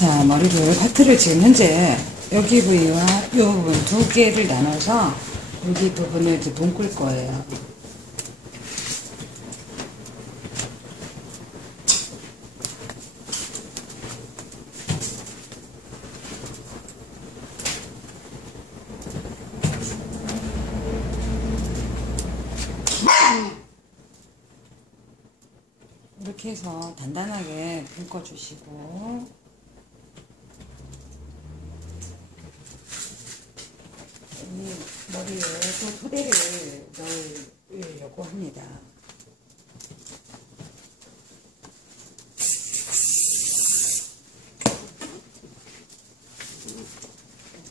자, 머리를 파트를 지금 현재 여기 부위와 이 부분 두 개를 나눠서 여기 부분을 이제 묶을 거예요. 이렇게 해서 단단하게 묶어주시고, 이 머리에 또 토대를 넣으려고 합니다.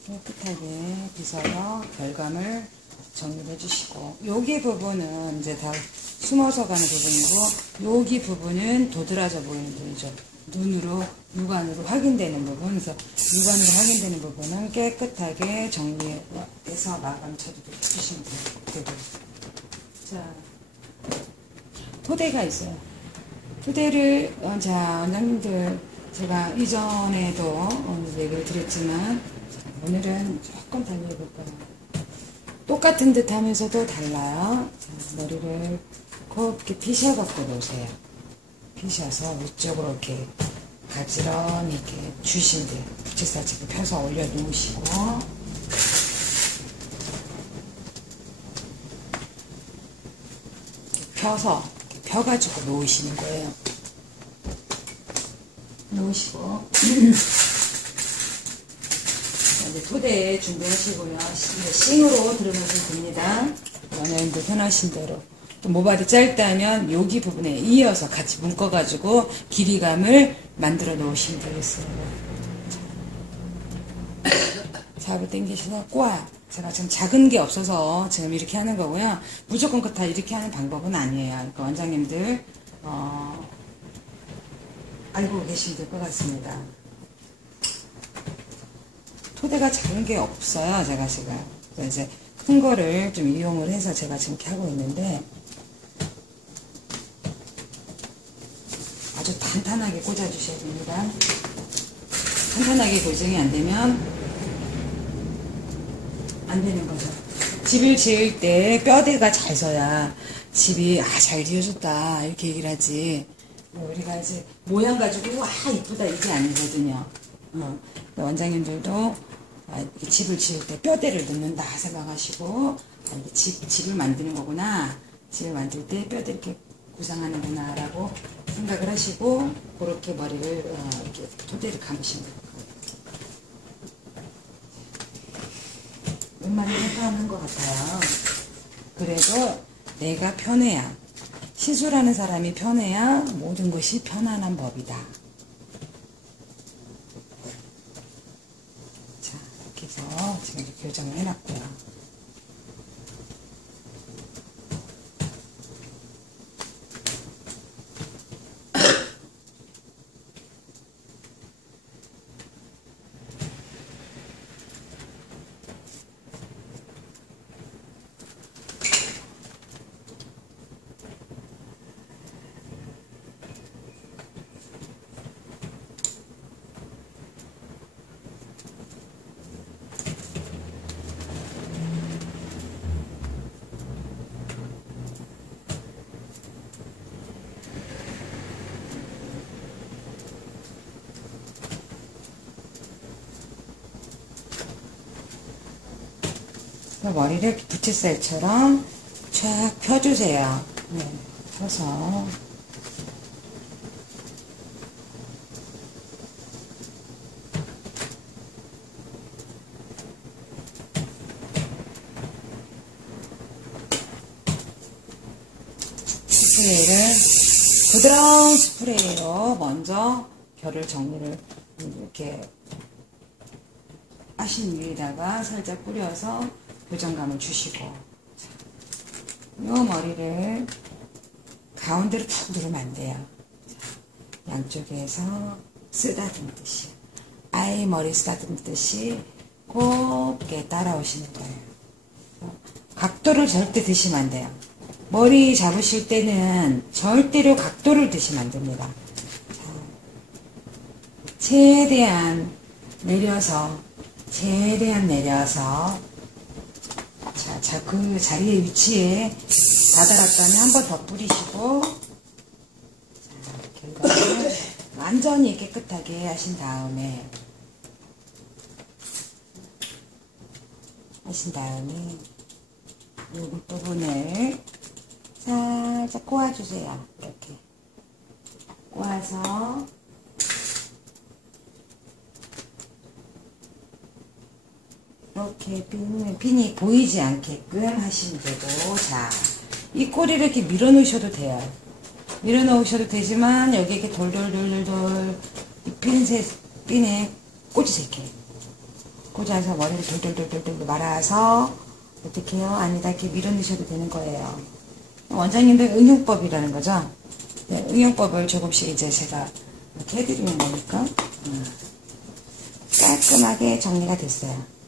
깨끗하게 빗어서 결감을 정리해 주시고, 여기 부분은 이제 다 숨어서 가는 부분이고, 여기 부분은 도드라져 보이는 부분이죠. 눈으로, 육안으로 확인되는 부분. 그래서 육안으로 확인되는 부분은 깨끗하게 정리해서 마감 쳐주시면 되고. 자, 토대가 있어요. 토대를, 자, 원장님들, 제가 이전에도 얘기를 드렸지만, 오늘은 조금 달리해볼까요? 똑같은 듯 하면서도 달라요. 자, 머리를 곱게 피셔갖고 놓으세요. 피셔서 위쪽으로 이렇게 가지런히 이렇게 주신들 부채살집을 펴서 올려 놓으시고, 펴서 이렇게 펴가지고 놓으시는 거예요. 놓으시고 이제 토대 준비하시고요. 싱으로 들어가시면 됩니다. 연예인들 편하신 대로. 또 모발이 짧다면 여기 부분에 이어서 같이 묶어가지고 길이감을 만들어 놓으시면 되겠어요. 잡을 당기셔서 꼬아. 제가 지금 작은 게 없어서 지금 이렇게 하는 거고요. 무조건 다 이렇게 하는 방법은 아니에요. 그러니까 원장님들 알고 계시면 될 것 같습니다. 토대가 작은 게 없어요. 제가 지금 이제 큰 거를 좀 이용을 해서 제가 지금 이렇게 하고 있는데, 아주 탄탄하게 꽂아주셔야 됩니다. 탄탄하게 고정이 안 되면 안 되는 거죠. 집을 지을 때 뼈대가 잘 서야 집이 잘 지어졌다 이렇게 얘기를 하지, 우리가 이제 모양 가지고 이쁘다 이게 아니거든요. 원장님들도 집을 지을 때 뼈대를 넣는다 생각하시고, 집을 만드는 거구나, 집을 만들 때 뼈대 이렇게 구상하는구나 라고 생각을 하시고, 그렇게 머리를 이렇게 토대를 감으시면 될 거예요. 웬만하면 해보는 것 같아요. 그래도 내가 편해야, 시술하는 사람이 편해야 모든 것이 편안한 법이다. 자, 이렇게 해서 지금 이렇게 교정을 해놨고요. 머리를 부채살처럼 쫙 펴주세요. 네, 펴서 스프레이를, 부드러운 스프레이로 먼저 결을 정리를 이렇게 하신 위에다가 살짝 뿌려서 고정감을 주시고, 이 머리를 가운데로 툭 누르면 안 돼요. 양쪽에서 쓰다듬듯이, 아이 머리 쓰다듬듯이 곱게 따라오시는 거예요. 각도를 절대 드시면 안 돼요. 머리 잡으실 때는 절대로 각도를 드시면 안 됩니다. 자, 최대한 내려서 자, 그 자리의 위치에 다다랐다면 한 번 더 뿌리시고, 자, 결과를 완전히 깨끗하게 하신 다음에 이 부분을 살짝 꼬아주세요. 이렇게 꼬아서 이렇게 핀이 보이지 않게끔 하시면 되고, 자, 이 꼬리를 이렇게 밀어 놓으셔도 돼요. 밀어 놓으셔도 되지만 여기 이렇게 돌돌돌돌돌 이 핀에 꽂으세요. 이렇게 꽂아서 머리를 돌돌돌돌돌 말아서 어떻게 해요? 아니다, 이렇게 밀어 넣으셔도 되는 거예요. 원장님들 응용법이라는 거죠. 네, 응용법을 조금씩 이제 제가 이렇게 해드리는 거니까 깔끔하게 정리가 됐어요.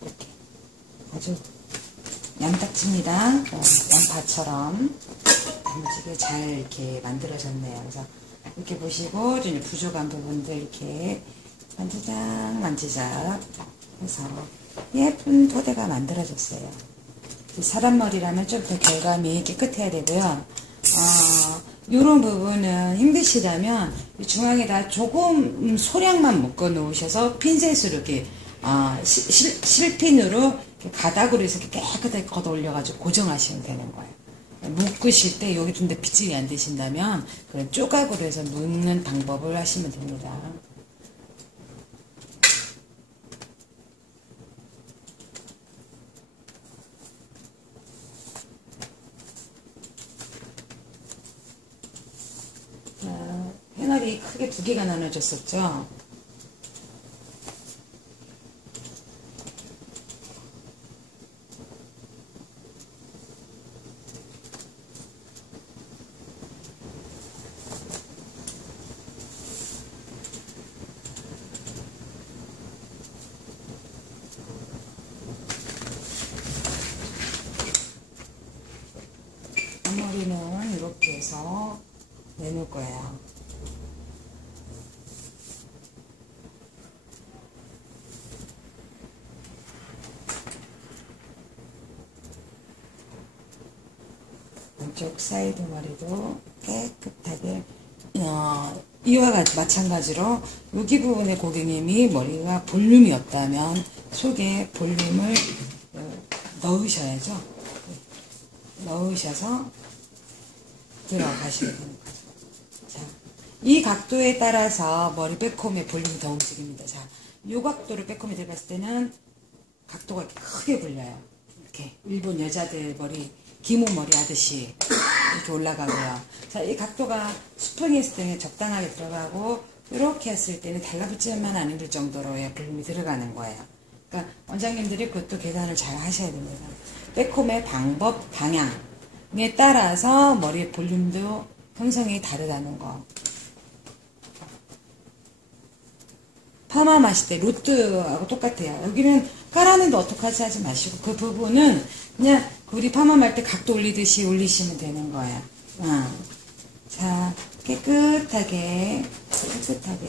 이렇게 아주 얌딱집니다. 양파처럼 단무지게 잘 이렇게 만들어졌네요. 그래서 이렇게 보시고 좀 부족한 부분들 이렇게 만지작 해서 예쁜 토대가 만들어졌어요. 사람 머리라면 좀 더 결감이 깨끗해야 되고요. 이런 부분은 힘드시다면 중앙에다 조금 소량만 묶어 놓으셔서 핀셋으로 이렇게 실핀으로 가닥으로 해서 깨끗하게 걷어 올려가지고 고정하시면 되는 거예요. 묶으실 때 여기 좀 더 빗질이 안 되신다면 그런 조각으로 해서 묶는 방법을 하시면 됩니다. 패널이 크게 두 개가 나눠졌었죠. 앞머리는 이렇게 해서 내놓을 거예요. 왼쪽 사이드 머리도 깨끗하게 이와 마찬가지로 여기 부분에 고객님이 머리가 볼륨이 없다면 속에 볼륨을 넣으셔야죠. 넣으셔서 들어가셔야 되는 거죠. 자, 이 각도에 따라서 머리 백홈의 볼륨이 더 움직입니다. 자, 이 각도로 백홈이 들어갔을 때는 각도가 이렇게 크게 불려요. 이렇게 일본 여자들 머리 기모 머리 하듯이 이렇게 올라가고요. 자, 이 각도가 수평이 있을 때는 적당하게 들어가고 이렇게 했을 때는 달라붙지만 않을 정도로의 볼륨이 들어가는 거예요. 그러니까 원장님들이 그것도 계산을 잘 하셔야 됩니다. 백홈의 방법, 방향에 따라서 머리의 볼륨도 형성이 다르다는 거. 파마 마실 때 로트하고 똑같아요. 여기는 깔아내도 어떡하지 하지 마시고 그 부분은 그냥 우리 파마 말 때 각도 올리듯이 올리시면 되는 거예요. 자, 깨끗하게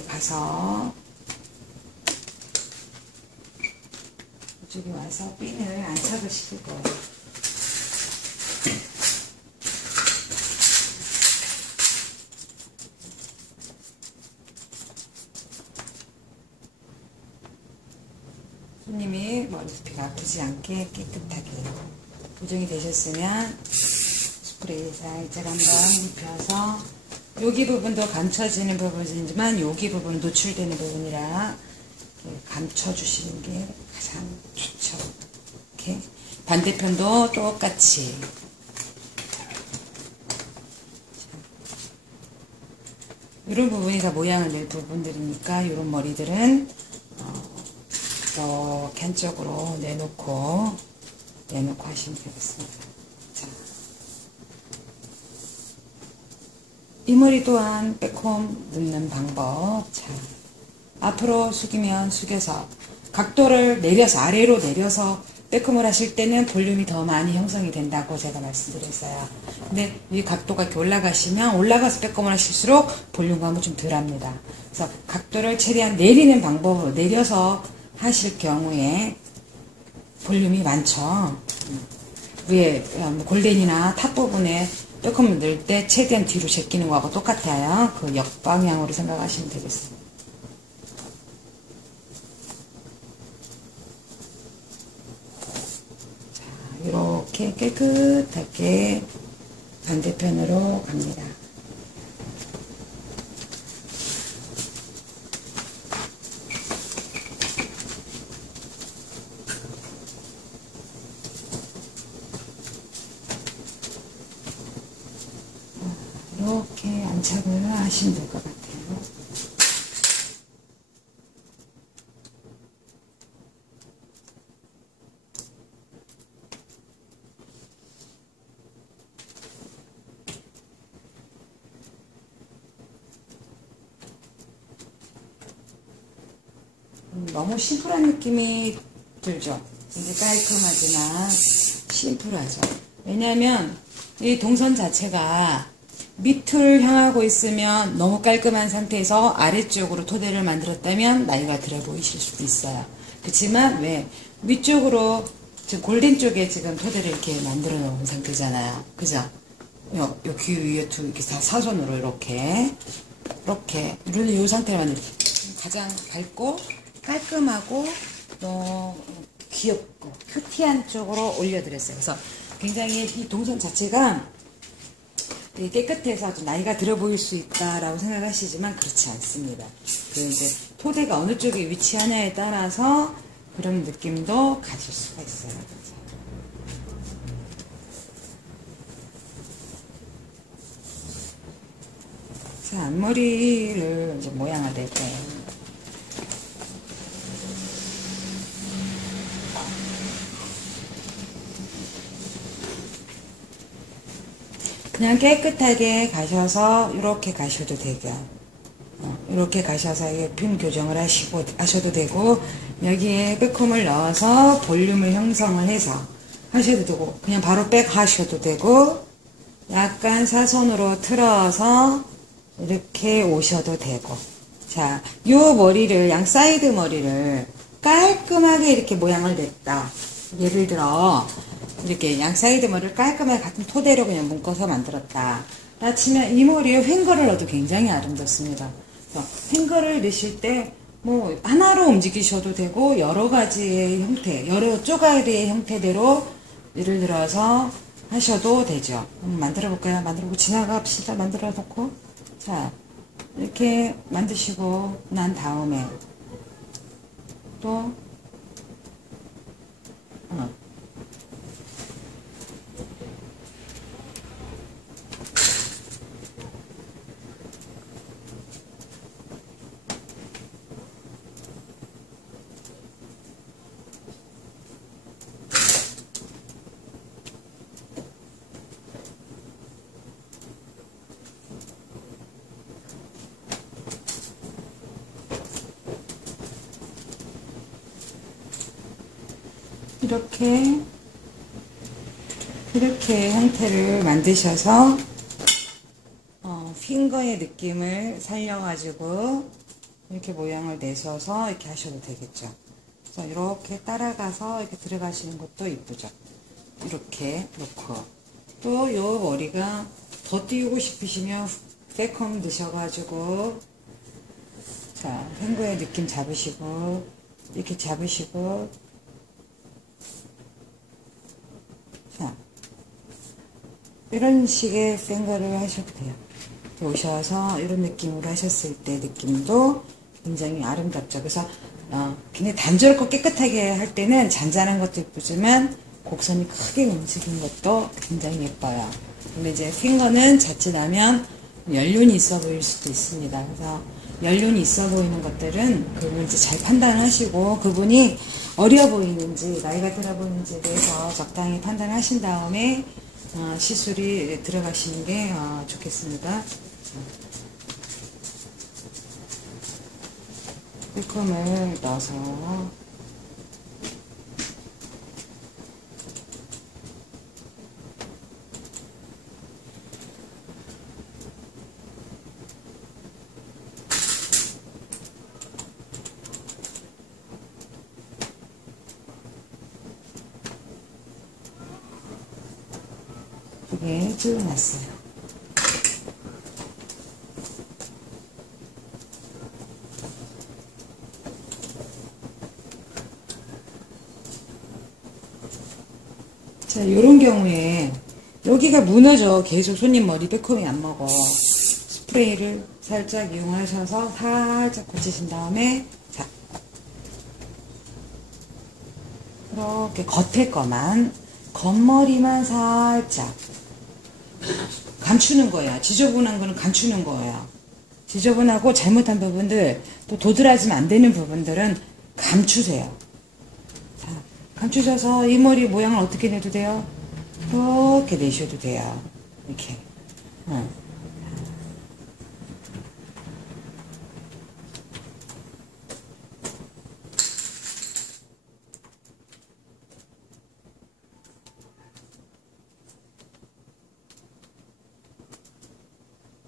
가서 이쪽에 와서 핀을 안착을 시킬 거예요. 손님이 머리두피가 아프지 않게 깨끗하게 고정이 되셨으면 스프레이 살짝 한번 입혀서 여기 부분도 감춰지는 부분이지만 여기 부분 노출되는 부분이라 감춰주시는 게 가장 좋죠. 이렇게 반대편도 똑같이 이런 부분이 다 모양을 낼 부분들이니까 이런 머리들은 이렇게 한쪽으로 내놓고 하시면 되겠습니다. 자, 이 머리 또한 백홈 넣는 방법. 자, 앞으로 숙이면 숙여서 각도를 내려서 아래로 내려서 백컴을 하실 때는 볼륨이 더 많이 형성이 된다고 제가 말씀드렸어요. 근데 이 각도가 이렇게 올라가시면 올라가서 백컴을 하실수록 볼륨감은 좀 덜합니다. 그래서 각도를 최대한 내리는 방법으로 내려서 하실 경우에 볼륨이 많죠. 위에 골덴이나 탑 부분에 백컴을 넣을 때 최대한 뒤로 제끼는 거하고 똑같아요. 그 역방향으로 생각하시면 되겠습니다. 자, 이렇게 깨끗하게 반대편으로 갑니다. 이렇게 안착을 하시면 될 것 같아요. 너무 심플한 느낌이 들죠. 굉장히 깔끔하지만 심플하죠. 왜냐하면 이 동선 자체가 밑을 향하고 있으면 너무 깔끔한 상태에서 아래쪽으로 토대를 만들었다면 나이가 들어 보이실 수도 있어요. 그렇지만 왜 위쪽으로 지금 골덴 쪽에 지금 토대를 이렇게 만들어 놓은 상태잖아요. 그죠? 요 귀 위에 이렇게 사선으로 이렇게 이 상태를 만들 가장 밝고 깔끔하고 또 귀엽고 큐티한 쪽으로 올려드렸어요. 그래서 굉장히 이 동선 자체가 되게 깨끗해서 좀 나이가 들어 보일 수 있다라고 생각하시지만 그렇지 않습니다. 이제 토대가 어느 쪽에 위치하냐에 따라서 그런 느낌도 가질 수가 있어요. 자, 앞머리를 이제 모양을 낼 거예요. 그냥 깨끗하게 가셔서 이렇게 가셔도 되고요. 이렇게 가셔서 핀 교정을 하셔도 되고 여기에 백홈을 넣어서 볼륨을 형성을 해서 하셔도 되고 그냥 바로 백 하셔도 되고 약간 사선으로 틀어서 이렇게 오셔도 되고 자, 요 머리를 양 사이드 머리를 깔끔하게 이렇게 모양을 냈다. 예를 들어 이렇게 양 사이드 머리를 깔끔하게 같은 토대로 그냥 묶어서 만들었다. 라 치면 이 머리에 횡거를 넣어도 굉장히 아름답습니다. 그래서 횡거를 넣으실 때 뭐 하나로 움직이셔도 되고 여러 가지의 형태, 여러 쪼가리의 형태대로 예를 들어서 하셔도 되죠. 만들어 볼까요? 만들어보고 지나갑시다. 만들어 놓고 자 이렇게 만드시고 난 다음에 또 이렇게 형태를 만드셔서 핑거의 느낌을 살려가지고 이렇게 모양을 내셔서 이렇게 하셔도 되겠죠. 그래서 이렇게 따라가서 이렇게 들어가시는 것도 이쁘죠. 이렇게 놓고 또 요 머리가 더 띄우고 싶으시면 백홈 넣으셔가지고 자 핑거의 느낌 잡으시고 이렇게 잡으시고 자 이런 식의 핑거를 하셔도 돼요. 오셔서 이런 느낌으로 하셨을 때 느낌도 굉장히 아름답죠. 그래서 굉장히 단조롭고 깨끗하게 할 때는 잔잔한 것도 예쁘지만 곡선이 크게 움직인 것도 굉장히 예뻐요. 근데 이제 핑거는 자칫하면 연륜이 있어 보일 수도 있습니다. 그래서 연륜이 있어 보이는 것들은 그걸 이제 잘 판단하시고 그분이 어려 보이는지 나이가 들어 보이는지에 대해서 적당히 판단하신 다음에 시술이 들어가시는 게 좋겠습니다. 백홈을 넣어서 예쁘게 찔러놨어요. 자, 요런 경우에 여기가 무너져. 계속 손님 머리 빼꼼히 안 먹어. 스프레이를 살짝 이용하셔서 살짝 고치신 다음에, 자, 이렇게 겉에 거만, 겉머리만 살짝 감추는 거야. 지저분한 거는 감추는 거예요. 지저분하고 잘못한 부분들, 또 도드라지면 안 되는 부분들은 감추세요. 자, 감추셔서 이 머리 모양을 어떻게 내도 돼요? 이렇게 내셔도 돼요. 이렇게.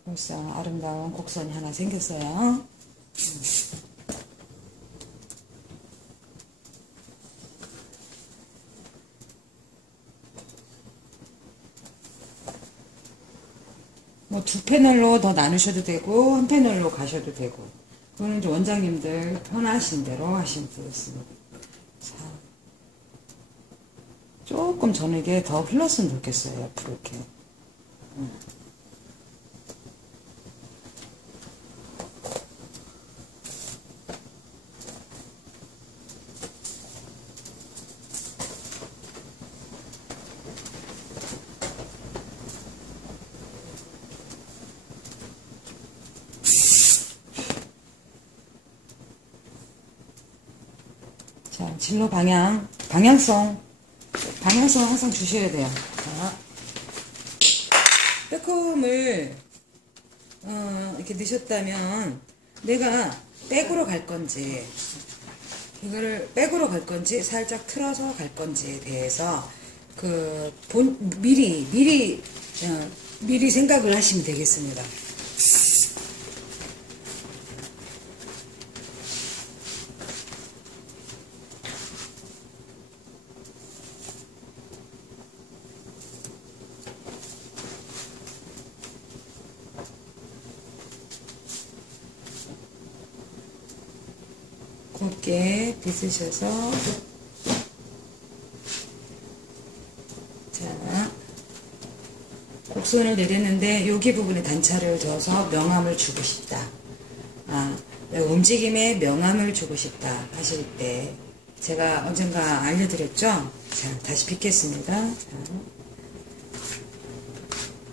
벌써 아름다운 곡선이 하나 생겼어요. 뭐 두 패널로 더 나누셔도 되고 한 패널로 가셔도 되고, 그거는 이제 원장님들 편하신 대로 하시면 되겠습니다. 자, 조금 전에게 더 흘렀으면 좋겠어요. 옆으로 이렇게. 자, 진로 방향성 항상 주셔야 돼요. 자, 백홈을 이렇게 넣으셨다면 내가 백으로 갈 건지, 이거를 백으로 갈 건지 살짝 틀어서 갈 건지에 대해서 미리 생각을 하시면 되겠습니다. 곱게 빗으셔서, 자, 곡선을 내렸는데 여기 부분에 단차를 줘서 명암을 주고 싶다. 움직임에 명암을 주고 싶다 하실 때 제가 언젠가 알려드렸죠? 자, 다시 빗겠습니다. 자,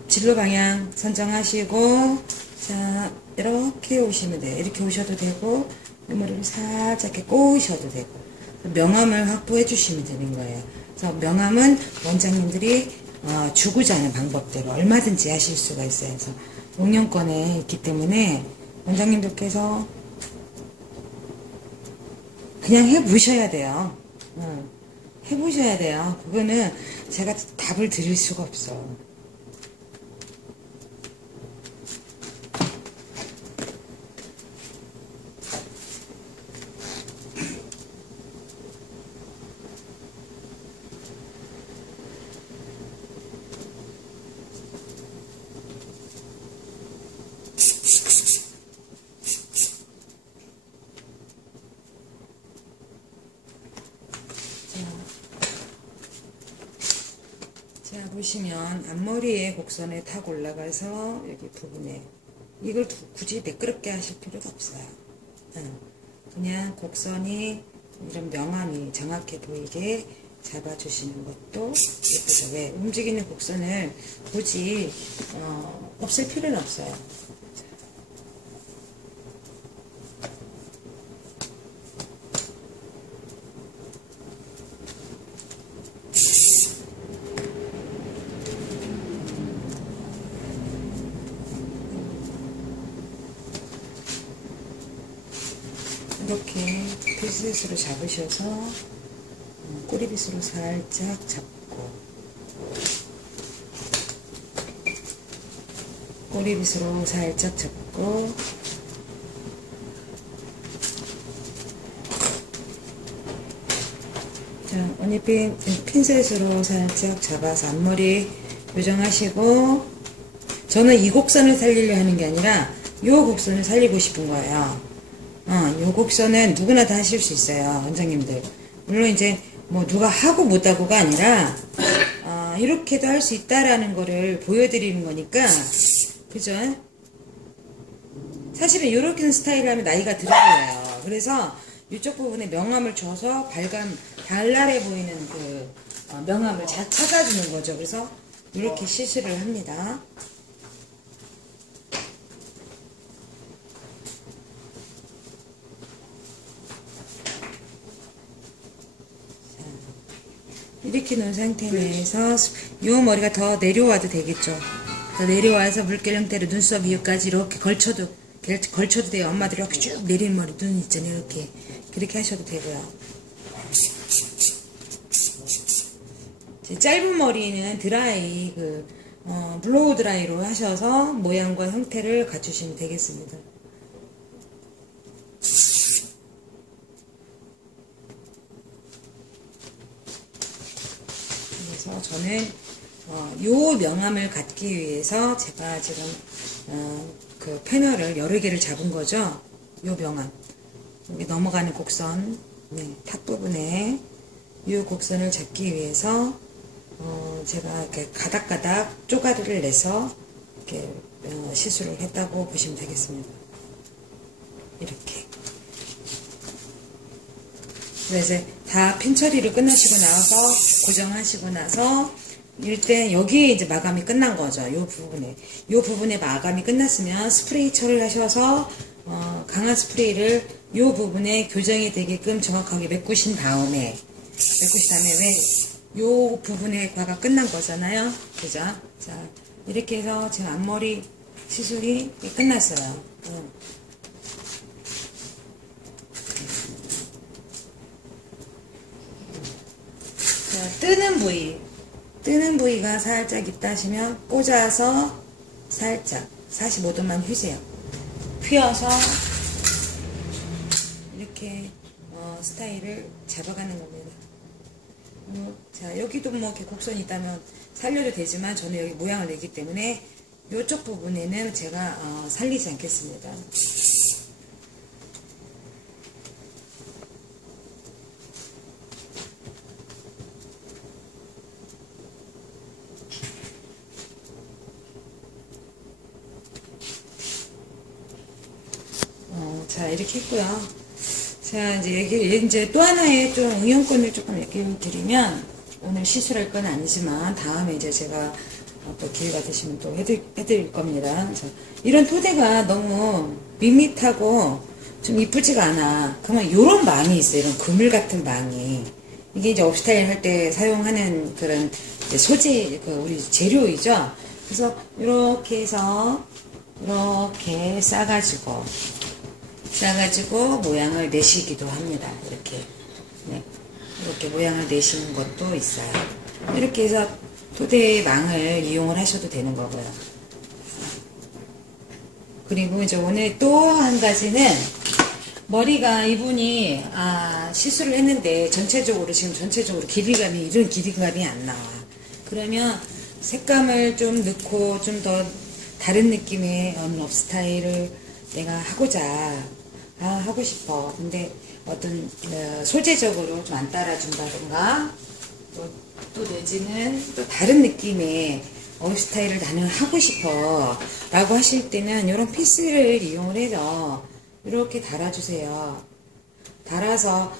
진로 방향 선정하시고, 자, 이렇게 오시면 돼요. 이렇게 오셔도 되고, 이 머리를 살짝 이렇게 꼬으셔도 되고, 명암을 확보해 주시면 되는 거예요. 그래서 명암은 원장님들이 주고자 하는 방법대로 얼마든지 하실 수가 있어요. 그래서 용량권에 있기 때문에 원장님들께서 그냥 해보셔야 돼요. 해보셔야 돼요. 그거는 제가 답을 드릴 수가 없어. 자, 보시면 앞머리에 곡선에 탁 올라가서 여기 부분에 이걸 굳이 매끄럽게 하실 필요가 없어요. 그냥 곡선이 이런 명암이 정확해 보이게 잡아주시는 것도 예쁘죠. 왜? 움직이는 곡선을 굳이 없앨 필요는 없어요. 이렇게 빗으로 잡으셔서 꼬리빗으로 살짝 잡고, 꼬리빗으로 살짝 잡고, 자, 언니핀 핀셋으로 살짝 잡아서 앞머리 교정하시고, 저는 이 곡선을 살리려 하는 게 아니라 요 곡선을 살리고 싶은 거예요. 요 곡선은 누구나 다 하실 수 있어요, 원장님들. 물론 이제 뭐 누가 하고 못하고가 아니라 이렇게도 할 수 있다라는 거를 보여드리는 거니까, 그죠? 사실은 이렇게 스타일을 하면 나이가 들어 보여요. 그래서 이쪽 부분에 명암을 줘서 발랄해 보이는 그 명암을 찾아주는 거죠. 그래서 이렇게 시술을 합니다. 이렇게 놓은 상태 내에서 이 머리가 더 내려와도 되겠죠. 더 내려와서 물결 형태로 눈썹 위에까지 이렇게 걸쳐도 돼요. 엄마들이 이렇게 쭉 내리는 머리 눈 있잖아요. 이렇게 그렇게 하셔도 되고요. 짧은 머리는 드라이 블로우 드라이로 하셔서 모양과 형태를 갖추시면 되겠습니다. 그래서 저는 요 명암을 갖기 위해서 제가 지금 그 패널을 여러 개를 잡은 거죠. 요 명암, 여기 넘어가는 곡선, 탑 부분에 요 곡선을 잡기 위해서 제가 이렇게 가닥가닥 쪼가리를 내서 이렇게 시술을 했다고 보시면 되겠습니다. 이렇게. 그래서 다 핀 처리를 끝나시고 나서 고정하시고 나서 일단 여기에 이제 마감이 끝난 거죠. 요 부분에 마감이 끝났으면 스프레이 처리를 하셔서 강한 스프레이를 요 부분에 교정이 되게끔 정확하게 메꾸신 다음에 왜 요 부분에 과가 끝난 거잖아요. 그죠? 자, 이렇게 해서 지금 앞머리 시술이 끝났어요. 자, 뜨는 부위가 살짝 있다 하시면 꽂아서 살짝 45도만 휘세요. 휘어서 이렇게 스타일을 잡아가는 겁니다. 자, 여기도 뭐 이렇게 곡선이 있다면 살려도 되지만 저는 여기 모양을 내기 때문에 이쪽 부분에는 제가 살리지 않겠습니다. 자, 이렇게 했고요. 자, 이제 또 하나의 좀 응용권을 조금 얘기를 드리면, 오늘 시술할 건 아니지만, 다음에 이제 제가 또 기회가 되시면 또 해드릴 겁니다. 자, 이런 토대가 너무 밋밋하고 좀 이쁘지가 않아. 그러면 요런 망이 있어요. 이런 그물 같은 망이. 이게 이제 업스타일 할 때 사용하는 그런 이제 소재, 우리 재료이죠. 그래서 이렇게 해서, 이렇게 싸가지고 모양을 내시기도 합니다. 이렇게. 네. 이렇게 모양을 내시는 것도 있어요. 이렇게 해서 토대의 망을 이용을 하셔도 되는 거고요. 그리고 이제 오늘 또 한 가지는 머리가 이분이 시술을 했는데 전체적으로 길이감이 이런 길이감이 안 나와. 그러면 색감을 좀 넣고 좀 더 다른 느낌의 업 스타일을 내가 하고 싶어. 근데 어떤 소재적으로 좀 안 따라준다던가 또 내지는 또 다른 느낌의 업 스타일을 나는 하고 싶어 라고 하실 때는 이런 피스를 이용을 해서 이렇게 달아주세요. 달아서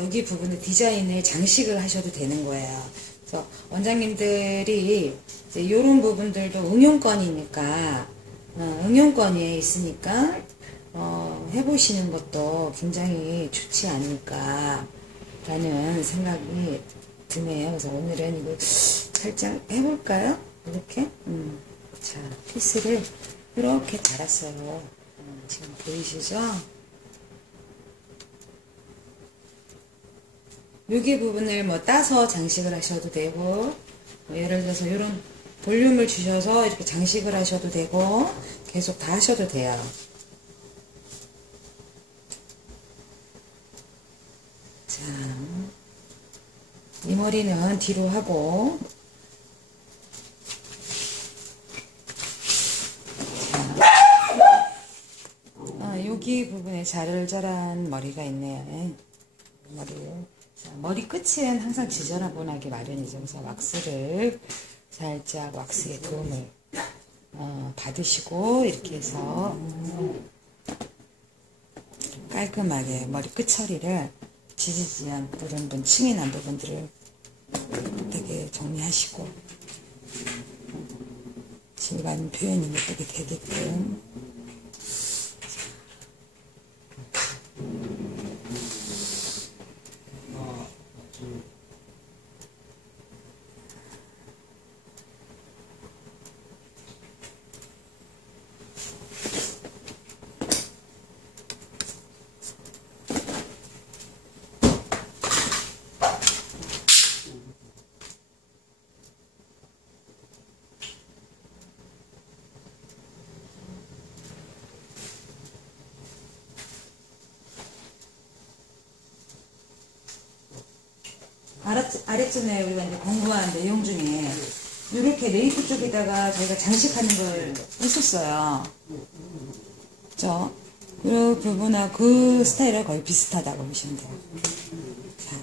여기 부분에 디자인을 장식을 하셔도 되는 거예요. 그래서 원장님들이 이제 이런 부분들도 응용권이니까 응용권이 있으니까 해보시는 것도 굉장히 좋지 않을까 라는 생각이 드네요. 그래서 오늘은 이거 살짝 해볼까요? 이렇게 자, 피스를 이렇게 달았어요. 지금 보이시죠? 여기 부분을 뭐 따서 장식을 하셔도 되고, 예를 들어서 이런 볼륨을 주셔서 이렇게 장식을 하셔도 되고, 계속 다 하셔도 돼요. 자, 이 머리는 뒤로 하고, 부분에 자잘한 머리가 있네요. 예. 머리를. 자, 머리 끝은 항상 지저분하게 마련이죠. 그래서 왁스를 살짝 왁스의 도움을 받으시고 이렇게 해서 깔끔하게 머리 끝처리를 지지지한 부분, 층이 난 부분들을 되게 정리하시고 질감 표현이 예쁘게 되게끔 아래쯤에 우리가 이제 공부한 내용 중에 이렇게 네이프 쪽에다가 저희가 장식하는 걸 했었어요. 그죠? 그 부분하고 그 스타일은 거의 비슷하다고 보시면 돼요. 자,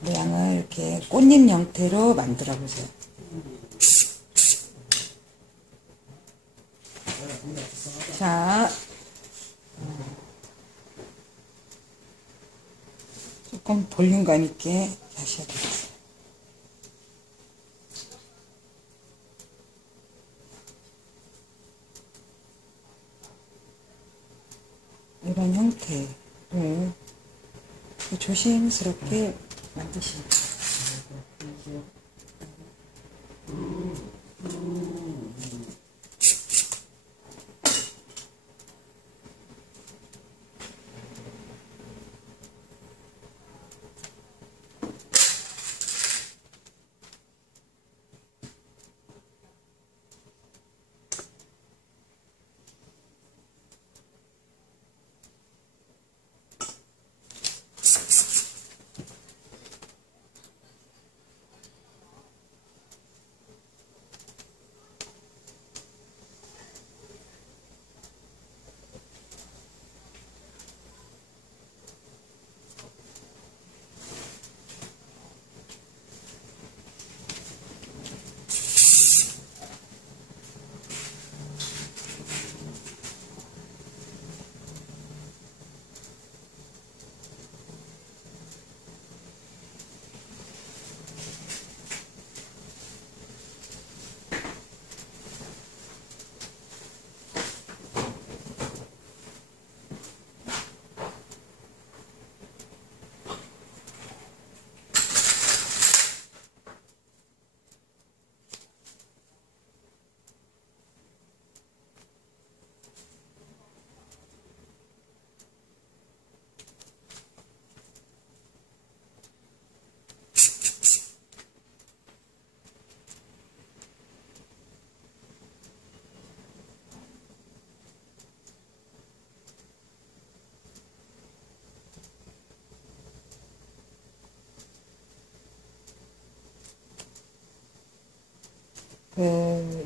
모양을 이렇게 꽃잎 형태로 만들어 보세요. 자, 조금 볼륨감 있게 하셔야 되겠어요. 이런 형태를 조심스럽게 만드시면 돼요.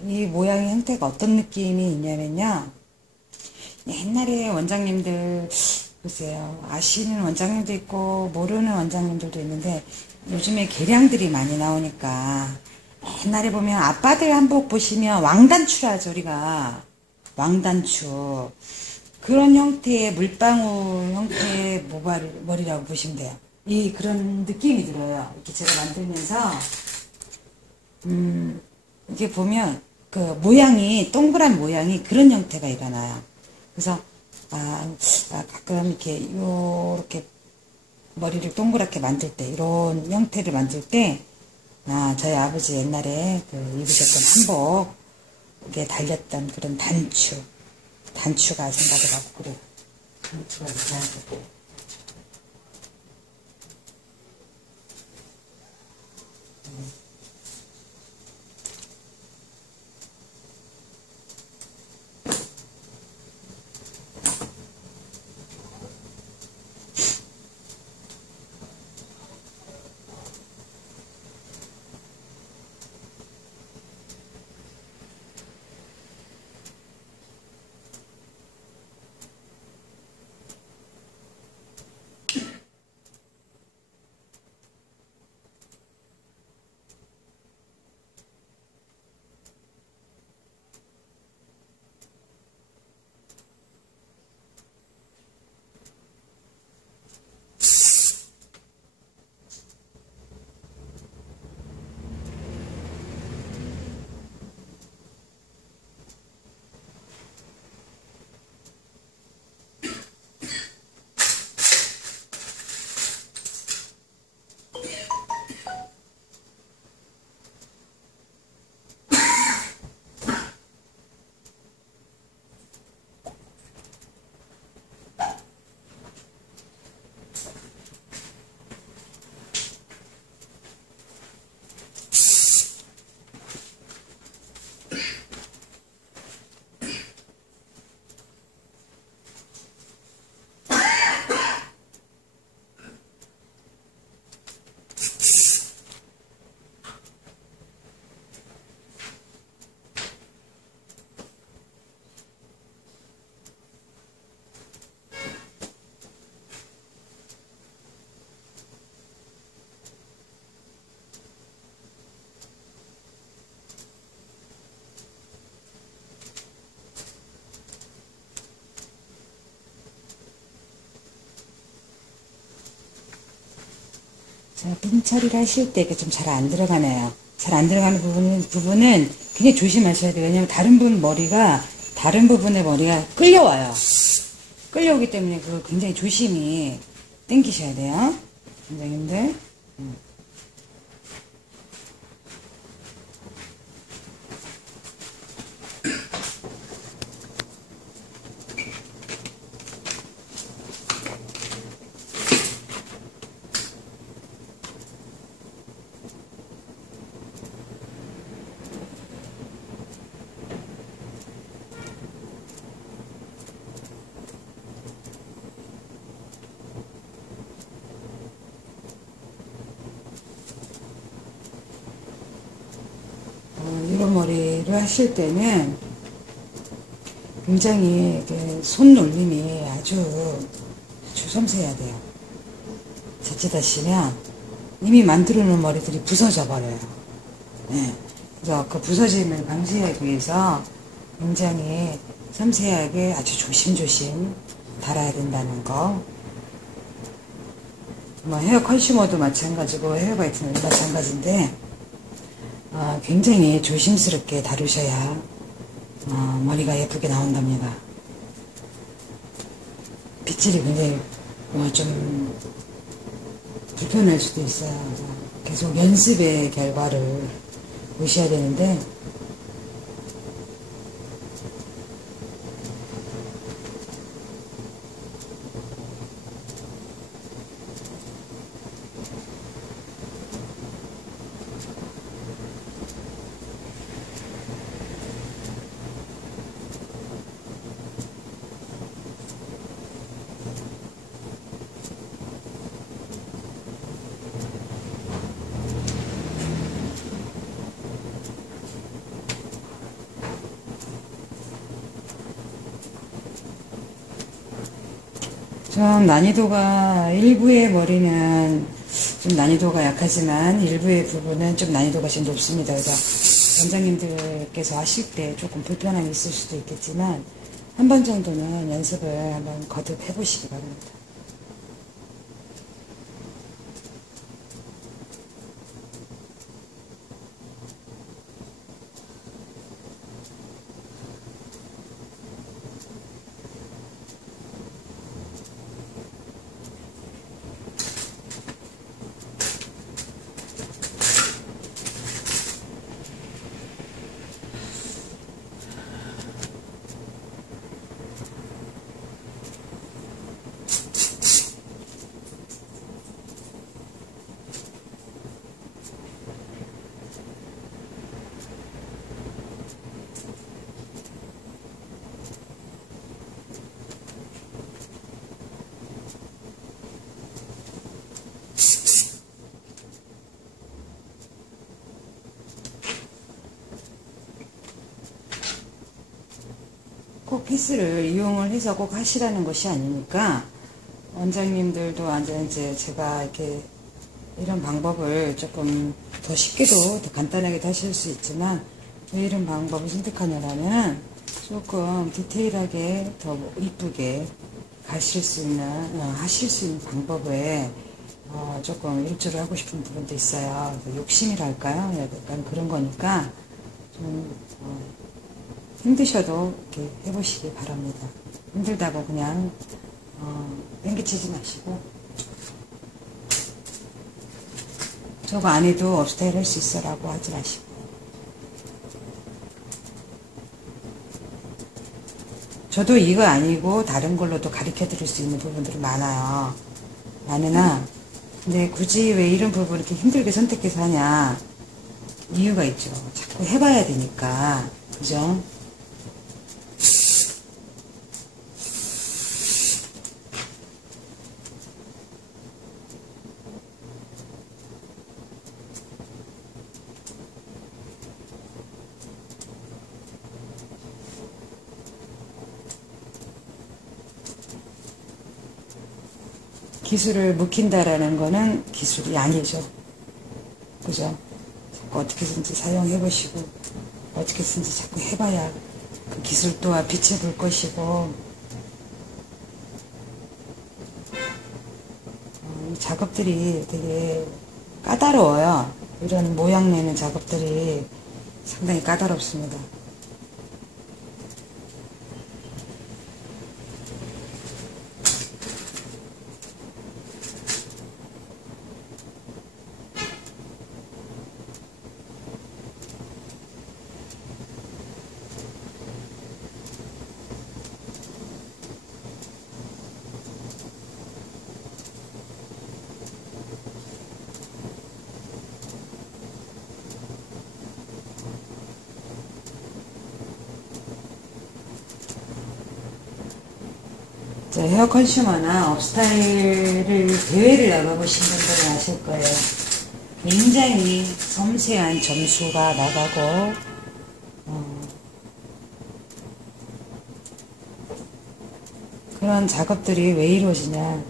이 모양의 형태가 어떤 느낌이 있냐면요. 옛날에 원장님들, 글쎄요, 아시는 원장님도 있고, 모르는 원장님들도 있는데, 요즘에 개량들이 많이 나오니까, 옛날에 보면 아빠들 한복 보시면 왕단추라죠, 우리가. 왕단추. 그런 형태의 물방울 형태의 머리라고 보시면 돼요. 그런 느낌이 들어요. 이렇게 제가 만들면서, 이게 보면 그 모양이 동그란 모양이 그런 형태가 일어나요. 그래서 가끔 이렇게 머리를 동그랗게 만들 때 이런 형태를 만들 때 저희 아버지 옛날에 입으셨던 한복에 달렸던 그런 단추가 생각이 나고 그래요. 단추가 이렇게 자, 핀 처리를 하실 때 이게 좀 잘 안 들어가네요. 잘 안 들어가는 부분은 굉장히 조심하셔야 돼요. 왜냐면 다른 분 머리가, 다른 부분의 머리가 끌려와요. 끌려오기 때문에 그거 굉장히 조심히 당기셔야 돼요. 원장님들. 이런 머리를 하실 때는 굉장히 이렇게 손 놀림이 아주 섬세해야 돼요. 자칫하시면 이미 만들어 놓은 머리들이 부서져 버려요. 네. 그래서 그 부서짐을 방지하기 위해서 굉장히 섬세하게 아주 조심조심 달아야 된다는 거. 뭐 헤어 컨슈머도 마찬가지고 헤어 화이트너도 마찬가지인데 굉장히 조심스럽게 다루셔야 머리가 예쁘게 나온답니다. 빗질이 굉장히 좀 불편할 수도 있어요. 계속 연습의 결과를 보셔야 되는데 좀 난이도가 일부의 머리는 좀 난이도가 약하지만 일부의 부분은 좀 난이도가 좀 높습니다. 그래서 원장님들께서 하실 때 조금 불편함이 있을 수도 있겠지만 한 번 정도는 연습을 한번 거듭 해보시기 바랍니다. 꼭 피스를 이용을 해서 꼭 하시라는 것이 아니니까 원장님들도 이제 제가 이렇게 이런 방법을 조금 더 쉽게도 더 간단하게도 하실 수 있지만 왜 이런 방법을 선택하냐면 조금 디테일하게 더 이쁘게 가실 수 있는 하실 수 있는 방법에 조금 일조를 하고 싶은 부분도 있어요. 욕심이랄까요? 약간 그런 거니까 좀 힘드셔도 이렇게 해보시기 바랍니다. 힘들다고 그냥 땡기치지 마시고 저거 안 해도 업스타일 할 수 있어 라고 하지 마시고 저도 이거 아니고 다른 걸로도 가르쳐 드릴 수 있는 부분들이 많아요. 많으나 근데 굳이 왜 이런 부분을 이렇게 힘들게 선택해서 하냐 이유가 있죠. 자꾸 해봐야 되니까 그죠? 기술을 묵힌다라는 거는 기술이 아니죠. 그죠? 자꾸 어떻게든지 사용해보시고, 어떻게든지 자꾸 해봐야 그 기술 또한 빛을 볼 것이고, 이 작업들이 되게 까다로워요. 이런 모양 내는 작업들이 상당히 까다롭습니다. 헤어 컨슈머나 업스타일을 대회를 나가보신 분들은 아실 거예요. 굉장히 섬세한 점수가 나가고 그런 작업들이 왜 이루어지냐,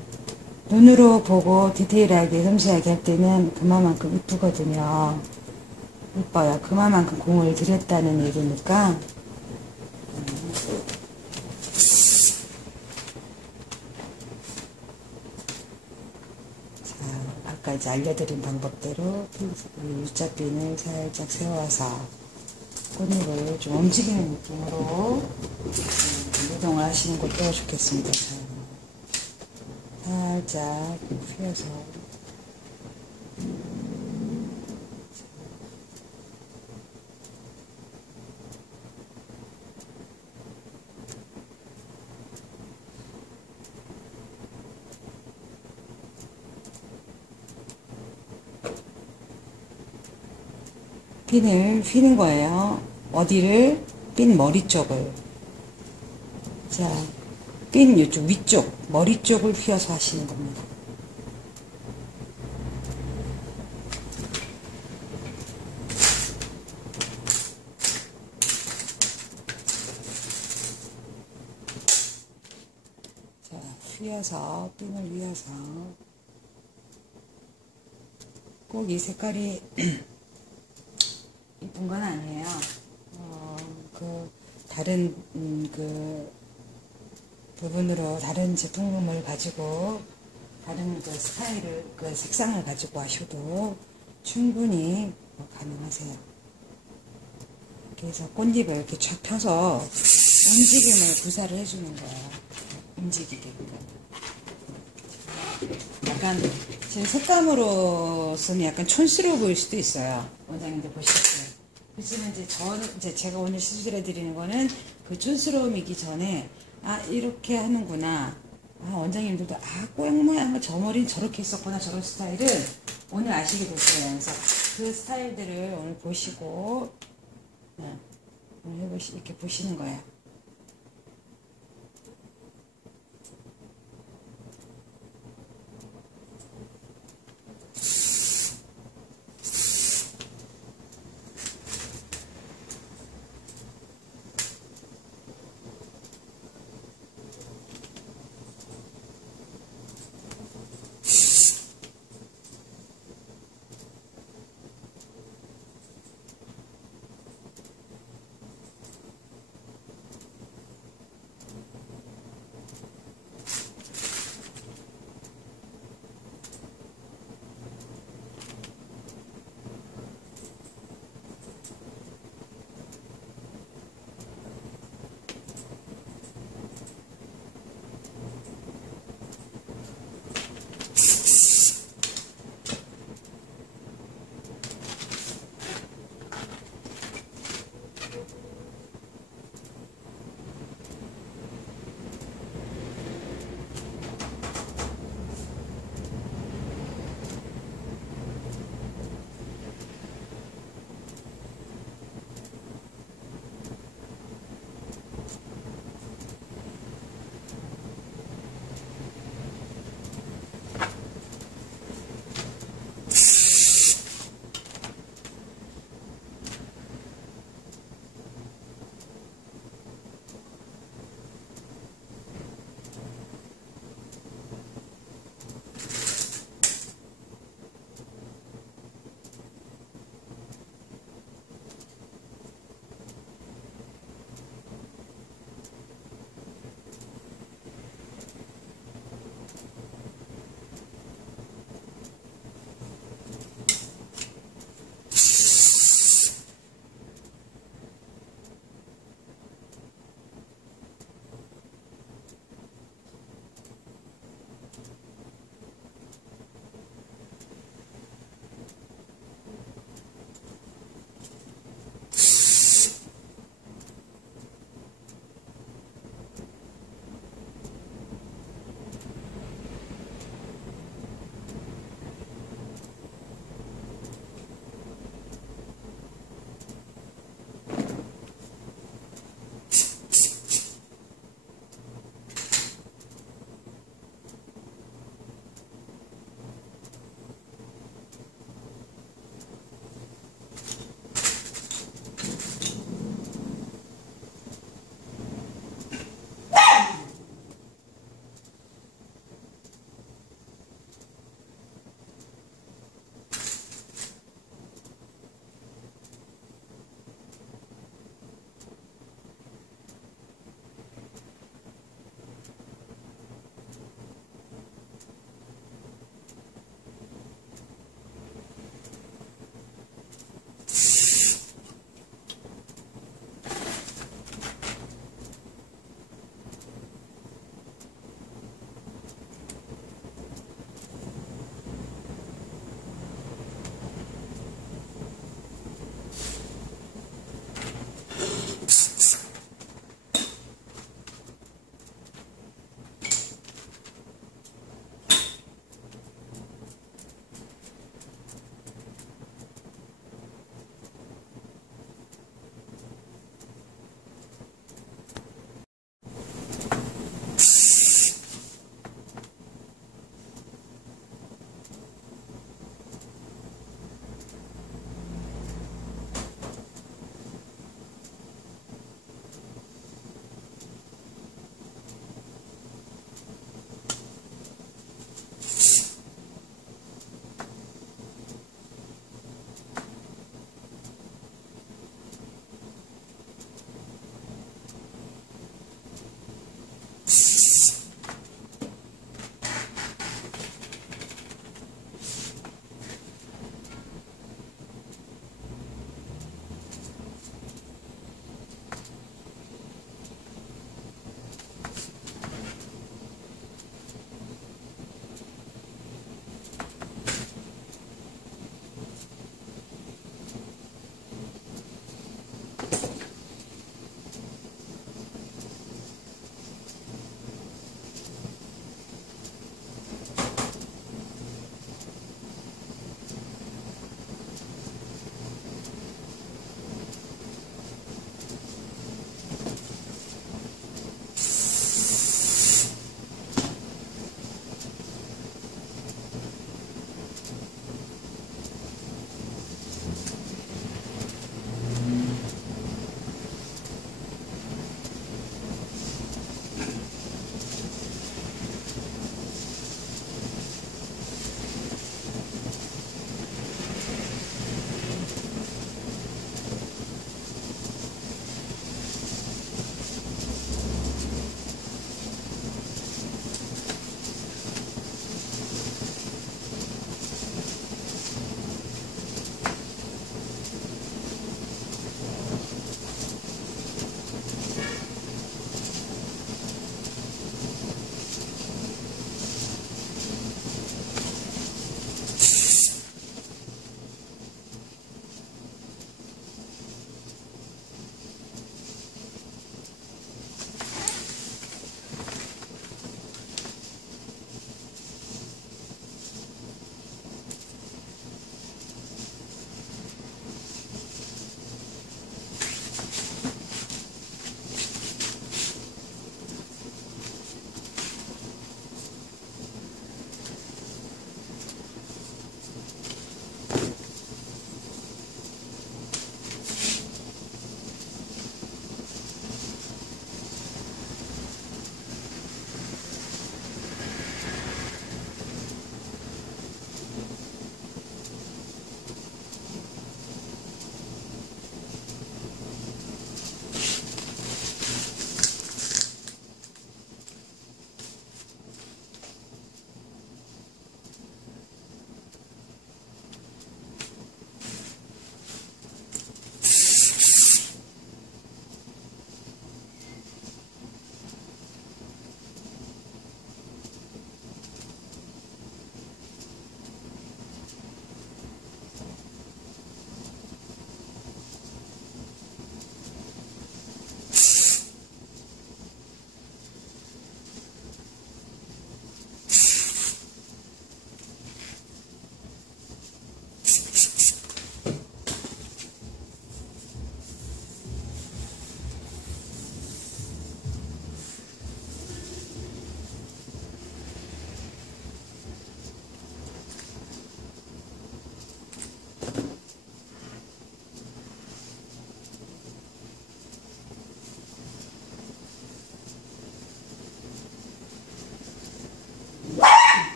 눈으로 보고 디테일하게 섬세하게 할 때는 그만큼 이쁘거든요. 이뻐요. 그만큼 공을 들였다는 얘기니까. 아까 이제 알려드린 방법대로 U자핀을 살짝 세워서 꽃잎을 좀 움직이는 느낌으로 이동을 하시는 것도 좋겠습니다. 살짝 휘어서 핀을 휘는 거예요. 어디를? 핀 머리 쪽을. 자, 핀 이쪽 위쪽, 머리 쪽을 휘어서 하시는 겁니다. 자, 휘어서, 핀을 휘어서. 꼭 이 색깔이 이쁜 건 아니에요. 다른 부분으로 다른 제품을 가지고 다른 스타일을 색상을 가지고 하셔도 충분히 가능하세요. 그래서 꽃잎을 이렇게 쫙 펴서 움직임을 구사를 해주는 거예요. 움직이게끔. 약간 지금 색감으로서는 약간 촌스러워 보일 수도 있어요. 원장님들 보실 때. 그렇지만 이제 제가 오늘 시술해 드리는 거는 그 촌스러움이기 전에 이렇게 하는구나. 원장님들도 꼬양 모양을 저 머리는 저렇게 했었구나. 저런 스타일은 오늘 아시게 될 거예요. 그래서 그 스타일들을 오늘 보시고 오늘 이렇게 보시는 거예요.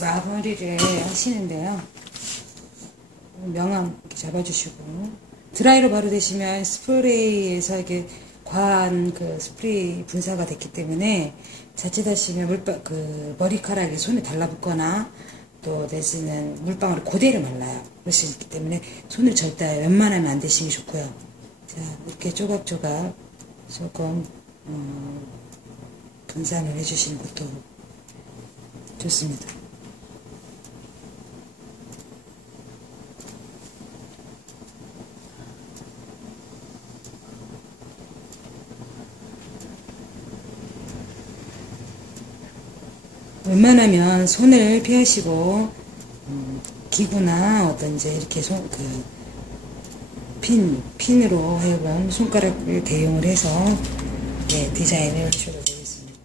마무리를 하시는데요. 명암 이렇게 잡아주시고, 드라이로 바로 되시면 스프레이에서 이렇게 과한 그 스프레이 분사가 됐기 때문에 자칫하시면 머리카락이 손에 달라붙거나 또 내지는 물방울이 그대로 말라요. 그럴 수 있기 때문에 손을 절대 웬만하면 안 대시는 게 좋고요. 자, 이렇게 조각조각 조금 분산을 해주시는 것도 좋습니다. 웬만하면 손을 피하시고 기구나 어떤 이제 이렇게 핀으로 하여금 손가락을 대용을 해서 디자인을 해주셔도 되겠습니다.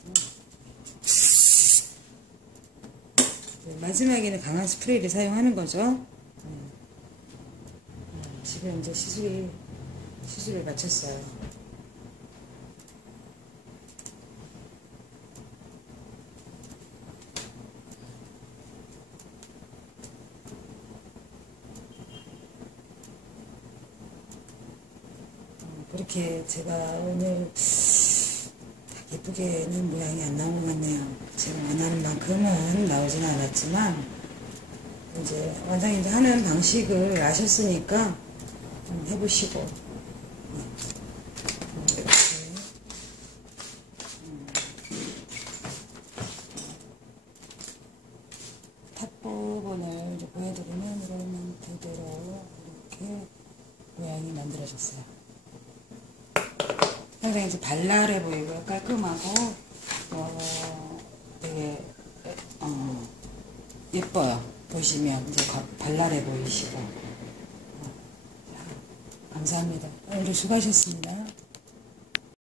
마지막에는 강한 스프레이를 사용하는 거죠. 지금 이제 시술을 마쳤어요. 그렇게 제가 오늘 예쁘게는 모양이 안 나온 것 같네요. 제가 원하는 만큼은 나오지는 않았지만 이제 원장님들 하는 방식을 아셨으니까 해보시고 이렇게 탑 부분을 이제 보여드리면 이런 그대로 이렇게 모양이 만들어졌어요. 상당히 이제 발랄해 보이고요. 깔끔하고 되게 예뻐요. 보시면 이제 발랄해 보이시고 감사합니다. 오늘 수고하셨습니다.